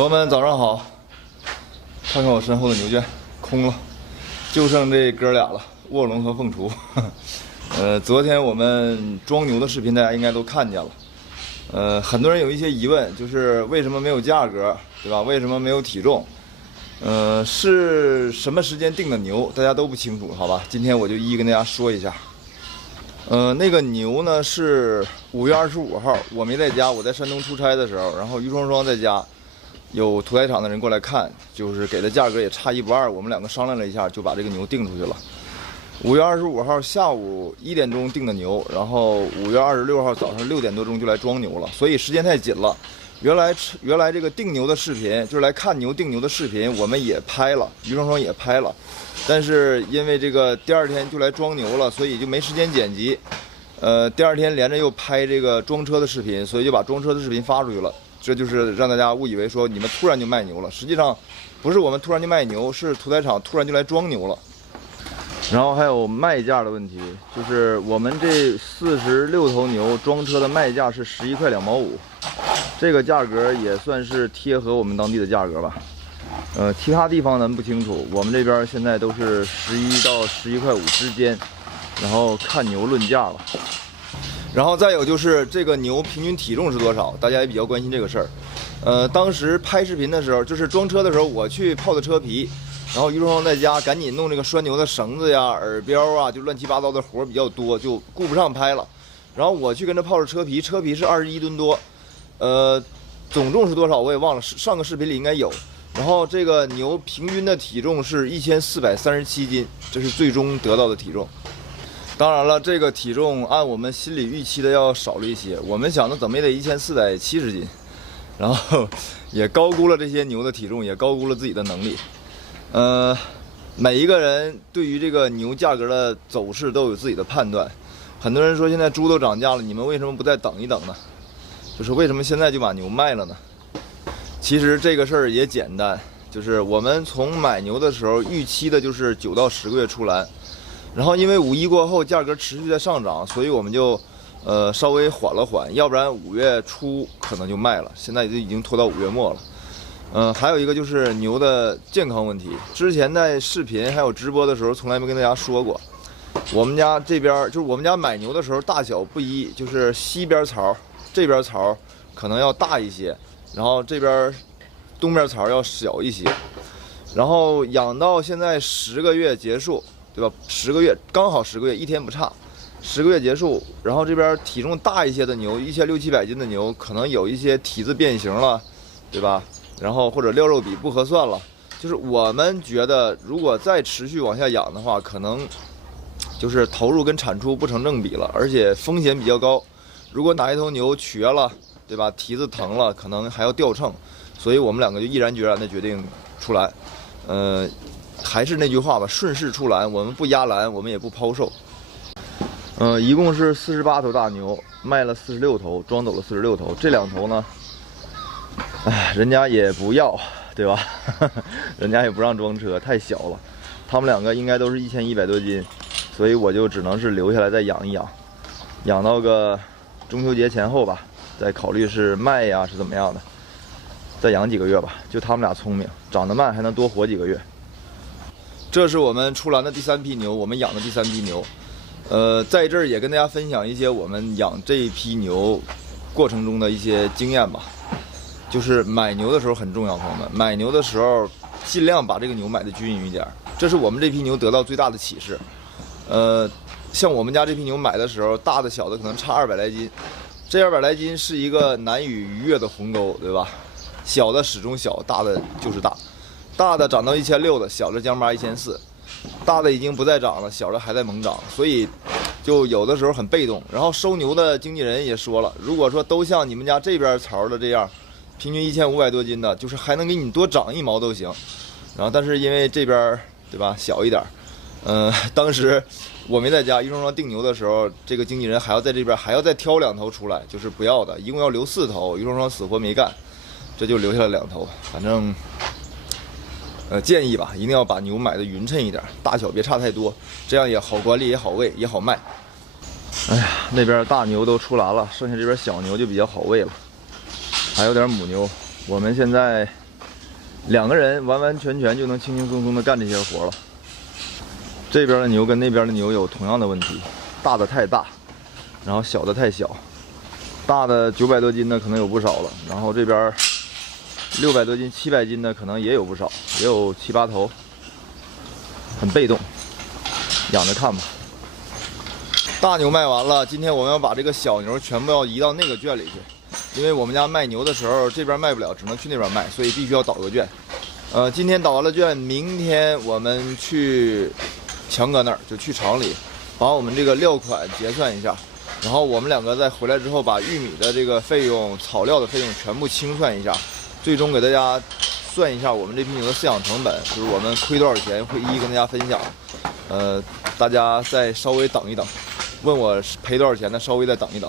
朋友们，早上好！看看我身后的牛圈，空了，就剩这哥俩了，卧龙和凤雏。昨天我们装牛的视频大家应该都看见了。很多人有一些疑问，就是为什么没有价格，对吧？为什么没有体重？是什么时间定的牛，大家都不清楚，好吧？今天我就一一跟大家说一下。那个牛呢是5月25号，我没在家，我在山东出差的时候，然后于双双在家，有屠宰场的人过来看，就是给的价格也差1不2，我们两个商量了一下，就把这个牛定出去了。5月25号下午1点钟定的牛，然后5月26号早上6点多钟就来装牛了，所以时间太紧了。原来这个定牛的视频，就是来看牛定牛的视频，我们也拍了，于双双也拍了，但是因为这个第二天就来装牛了，所以就没时间剪辑。第二天连着又拍这个装车的视频，所以就把装车的视频发出去了。这就是让大家误以为说你们突然就卖牛了，实际上不是我们突然就卖牛，是屠宰场突然就来装牛了。然后还有卖价的问题，就是我们这46头牛装车的卖价是11块2毛5，这个价格也算是贴合我们当地的价格吧。其他地方咱们不清楚，我们这边现在都是11到11块5之间，然后看牛论价了。然后再有就是这个牛平均体重是多少，大家也比较关心这个事儿。当时拍视频的时候，就是装车的时候，我去泡的车皮，然后于双双在家赶紧弄这个拴牛的绳子呀、耳标啊，就乱七八糟的活比较多，就顾不上拍了。然后我去跟着泡着车皮，车皮是21吨多，总重是多少我也忘了，上个视频里应该有。然后这个牛平均的体重是1437斤，这是最终得到的体重。当然了，这个体重按我们心里预期的要少了一些，我们想的怎么也得1470斤，然后也高估了这些牛的体重，也高估了自己的能力。每一个人对于这个牛价格的走势都有自己的判断。很多人说现在猪都涨价了，你们为什么不再等一等呢？就是为什么现在就把牛卖了呢？其实这个事儿也简单，就是我们从买牛的时候预期的就是9到10个月出栏，然后因为5一过后价格持续在上涨，所以我们就稍微缓了缓，要不然5月初可能就卖了，现在已经拖到5月末了。还有一个就是牛的健康问题，之前在视频还有直播的时候从来没跟大家说过。我们家这边就是我们家买牛的时候大小不一，就是西边槽这边槽可能要大一些，然后这边东边槽要小一些。然后养到现在10个月结束，对吧？10个月刚好10个月，一天不差。10个月结束，然后这边体重大一些的牛，1600、700斤的牛，可能有一些体质变形了，对吧？然后或者料肉比不合算了，就是我们觉得如果再持续往下养的话，可能就是投入跟产出不成正比了，而且风险比较高。如果哪一头牛瘸了，对吧？蹄子疼了，可能还要掉秤，所以我们两个就毅然决然的决定出栏。还是那句话吧，顺势出栏，我们不压栏，我们也不抛售。一共是48头大牛，卖了46头，装走了46头。这2头呢，人家也不要，对吧？人家也不让装车，太小了。他们两个应该都是1100多斤，所以我就只能是留下来再养一养，养到个中秋节前后吧，再考虑是卖呀是怎么样的，再养几个月吧。就他们俩聪明，长得慢还能多活几个月。这是我们出栏的第3批牛，我们养的第3批牛。在这儿也跟大家分享一些我们养这一批牛过程中的一些经验吧。就是买牛的时候很重要，朋友们，买牛的时候尽量把这个牛买的均匀一点，这是我们这批牛得到最大的启示。像我们家这批牛买的时候，大的小的可能差200来斤，这200来斤是一个难以逾越的鸿沟，对吧？小的始终小，大的就是大，大的涨到1600的，小的将巴1400，大的已经不再涨了，小的还在猛涨，所以就有的时候很被动。然后收牛的经纪人也说了，如果说都像你们家这边槽的这样，平均1500多斤的，就是还能给你多涨1毛都行。然后但是因为这边对吧小一点，当时我没在家，于双双定牛的时候，这个经纪人还要在这边还要再挑2头出来，就是不要的，一共要留4头，于双双死活没干，这就留下了2头。反正建议吧，一定要把牛买的匀称一点，大小别差太多，这样也好管理，也好喂，也好卖。哎呀，那边大牛都出栏了，剩下这边小牛就比较好喂了，还有点母牛。我们现在2个人完完全全就能轻轻松松的干这些活了。这边的牛跟那边的牛有同样的问题，大的太大，然后小的太小。大的900多斤的可能有不少了，然后这边600多斤、700斤的可能也有不少，也有7、8头。很被动，养着看吧。大牛卖完了，今天我们要把这个小牛全部要移到那个圈里去，因为我们家卖牛的时候这边卖不了，只能去那边卖，所以必须要倒个圈。今天倒完了圈，明天我们去强哥那儿，就去厂里，把我们这个料款结算一下，然后我们2个再回来之后，把玉米的这个费用、草料的费用全部清算一下，最终给大家算一下我们这批牛的饲养成本，就是我们亏多少钱，会一一跟大家分享。大家再稍微等一等，问我赔多少钱呢？稍微再等一等。